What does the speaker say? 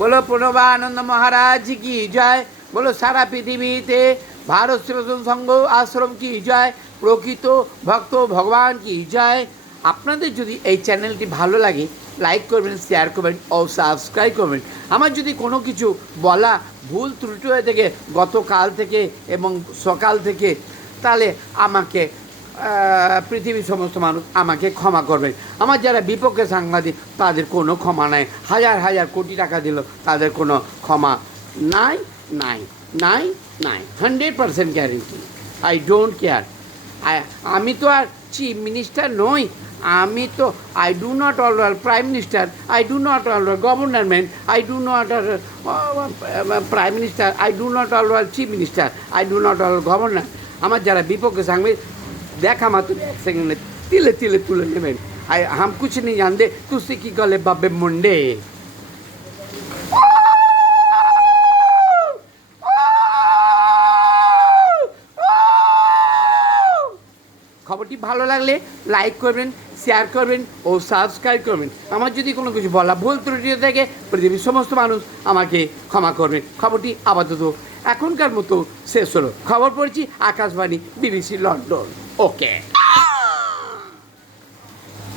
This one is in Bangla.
বলো প্রণবানন্দ মহারাজ কি জয়। বলো সারা পৃথিবীতে ভারত সেবাশ্রম সংঘ আশ্রম কি জয়। প্রকৃত ভক্ত ভগবান কি জয়। আপনাদের যদি এই চ্যানেলটি ভালো লাগে লাইক করবেন, শেয়ার করবেন ও সাবস্ক্রাইব করবেন। আমার যদি কোনো কিছু বলা ভুল ত্রুটি হয়ে থাকে গতকাল থেকে এবং সকাল থেকে, তাহলে আমাকে পৃথিবীর সমস্ত মানুষ আমাকে ক্ষমা করবেন। আমার যারা বিপক্ষে সাংবাদিক তাদের কোনো ক্ষমা নাই, হাজার হাজার কোটি টাকা দিল তাদের কোনো ক্ষমা নাই নাই নাই নাই। 100% গ্যারেন্টি। I don't care. আমি তো আর চিফ মিনিস্টার নই, আমি তো I do not allow prime minister, I do not allow government, I do not prime minister, I do not allow chief minister, I do not allow governor. আমার যারা বিপক্ষে সাংবাদিক দেখা মাত্র এক সেকেন্ডে তিলে তিলে তুলে নেবেন। हम कुछ नहीं जानते तुझसे की गले बाबे मुंडे। খবরটি ভালো লাগলে লাইক করবেন, শেয়ার করবেন ও সাবস্ক্রাইব করবেন। আমার যদি কোনো কিছু বলা ভুল ত্রুটি থেকে পৃথিবীর সমস্ত মানুষ আমাকে ক্ষমা করবেন। খবরটি আপাতত এখনকার মতো শেষ হলো। খবর পড়ছি আকাশবাণী, BBC লন্ডন। ওকে।